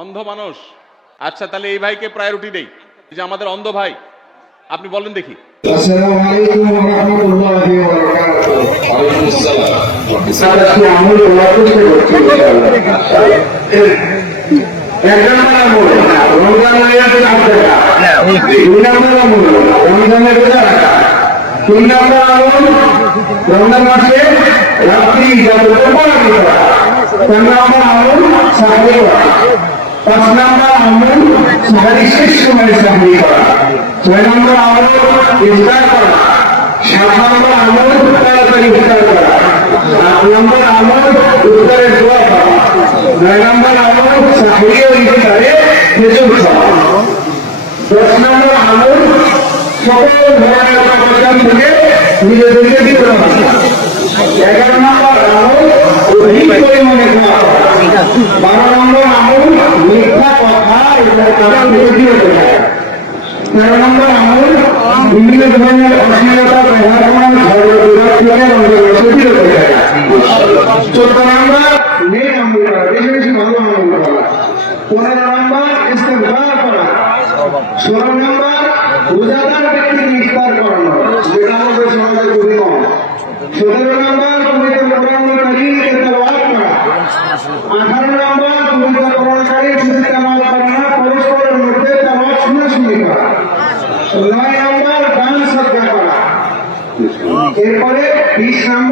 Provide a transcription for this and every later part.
অন্ধ মানুষ। আচ্ছা তাহলে এই ভাইকে প্রায়োরিটি দেই। যে আমাদের অন্ধ ভাই, আপনি বলেন দেখি। রাত্রি পাঁচ নম্বর আমল, সাহারি শেষ সময় সাহায্য করা। ছয় নম্বর আমল, ইফতার করা। সাত নম্বর আমল, তাড়াতাড়ি ইফতার করা। আট নম্বর আমল, ইফতারের দোয়া করা। নয় নম্বর আমল, ও ইফতারে খেজুর খাওয়া। দশ নম্বর আমল, সকল ধরনের অপরাধ থেকে নিজেদেরকে বিরত রাখা। এগারো নম্বর আমল, অধিক পরিমাণে খাওয়া। বারো নম্বর আমল, মিথ্যা কথা এবং কারণ থেকে বিরত রাখা। তেরো নম্বর আমল বিভিন্ন ধরনের অশ্লীলতা ব্যবহার করা ধর্ম বিরোধ থেকে রমজান মাসে বিরত থাকা। চোদ্দ নম্বর মেন আমল করা বেশি বেশি ভালো আমল করা করা ষোলো নম্বর, রোজাদার ব্যক্তিকে ইফতার করানো যেটা আমাদের সমাজে খুবই কম সতেরো নম্বর পবিত্র কোরআন কারীমকে তেলাওয়াত করা আঠারো নম্বর পবিত্র কোরআন কারীম শুধু তেলাওয়াত করা না পরস্পরের মধ্যে তেলাওয়াত শুনাশুনি করা নয় নম্বর দান সজ্জা করা এরপরে বিশ নম্বর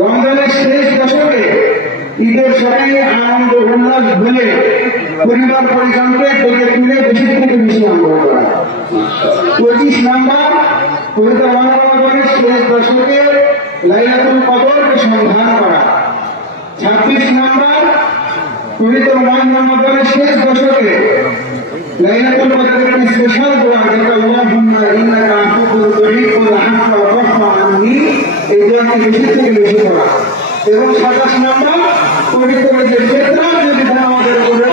রমজানের শেষ দশকে ঈদের সময় আনন্দ, উল্লাস ভুলে পরিবার পরিজনকে ডেকে তুলে বেশি থেকে বেশি আনন্দ করা পঁচিশ নম্বর, পবিত্র রমজানের শেষ দশকে লাইলাতুল কদরকে সন্ধান করা। ছাব্বিশ নম্বর, পবিত্র রমজানের শেষ দশকে লাইলাতুল কদরের স্পেশাল দোয়া যেটা আল্লাহুম্মা ইন্নাকা আফুউন তুহিব্বুল আফওয়া ফাফু আন্নি এই দোয়াটি বেশি থেকে বেশি এবং সাতাশ নম্বর পবিত্র যে ফেতরা যদি তারা আমাদের করে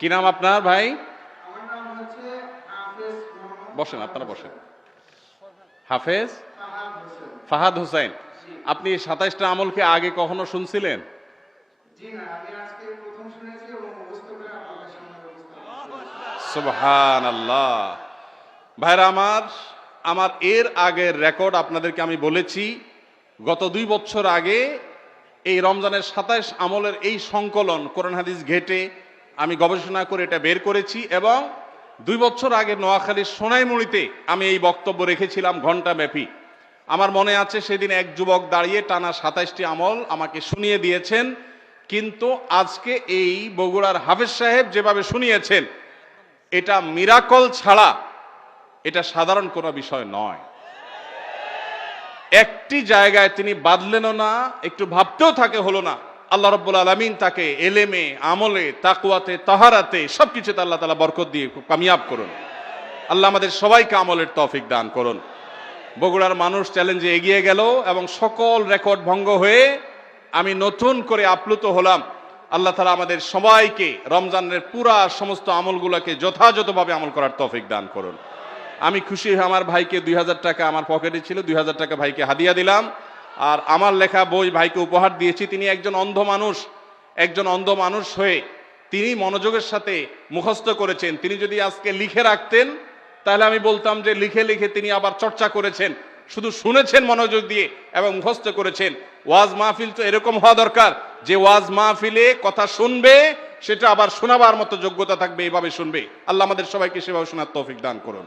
কি নাম আপনার ভাই? আমার নাম হচ্ছে হাফেজ মোহাম্মদ বসেন আপনারা বসেন। হাফেজ ফাহাদ হোসেন। ফাহাদ হোসেন। আপনি সাতাইশটা আমলকে আগে কখনো শুনছিলেন? সুবহান আল্লাহ ভাইরা আমার আমার এর আগের রেকর্ড আপনাদেরকে আমি বলেছি গত দুই বছর আগে এই রমজানের সাতাইশ আমলের এই সংকলন কোরআন হাদিস ঘেটে আমি গবেষণা করে এটা বের করেছি এবং দুই বছর আগে নোয়াখালীর সোনাইমুড়িতে আমি এই বক্তব্য রেখেছিলাম ঘণ্টা ব্যাপী আমার মনে আছে সেদিন এক যুবক দাঁড়িয়ে টানা সাতাইশটি আমল আমাকে শুনিয়ে দিয়েছেন, কিন্তু আজকে এই বগুড়ার হাফেজ সাহেব যেভাবে শুনিয়েছেন, এটা মিরাকল ছাড়া এটা সাধারণ কোনো বিষয় নয়। একটি জায়গায় তিনি বাদলেনও না, একটু ভাবতেও থাকে হলো না। আল্লাহ রব্বুল আলমিন তাকে এলেমে, আমলে তাকুয়াতে তাহারাতে সবকিছুতে আল্লাহ তালা বরকত দিয়ে কামিয়াব করুন। আল্লাহ আমাদের সবাইকে আমলের তৌফিক দান করুন। বগুড়ার মানুষ চ্যালেঞ্জে এগিয়ে গেল এবং সকল রেকর্ড ভঙ্গ হয়ে আমি নতুন করে আপ্লুত হলাম। আল্লাহ তালা আমাদের সবাইকে রমজানের পুরা সমস্ত আমলগুলোকে যথাযথভাবে আমল করার তৌফিক দান করুন। আমি খুশি হয়ে আমার ভাইকে দুই হাজার টাকা আমার পকেটে ছিল, দুই হাজার টাকা ভাইকে হাদিয়া দিলাম। আর আমার লেখা বই ভাইকে উপহার দিয়েছি। তিনি একজন অন্ধ মানুষ, একজন অন্ধ মানুষ হয়ে তিনি মনোযোগের সাথে মুখস্থ করেছেন। তিনি যদি আজকে লিখে রাখতেন তাহলে আমি বলতাম যে লিখে লিখে তিনি আবার চর্চা করেছেন, শুধু শুনেছেন মনোযোগ দিয়ে এবং মুখস্থ করেছেন। ওয়াজ মাহফিল তো এরকম হওয়া দরকার যে ওয়াজ মাহফিলে কথা শুনবে, সেটা আবার শোনাবার মতো যোগ্যতা থাকবে, এভাবে শুনবে। আল্লাহ আমাদের সবাইকে সেভাবে শোনার তৌফিক দান করুন।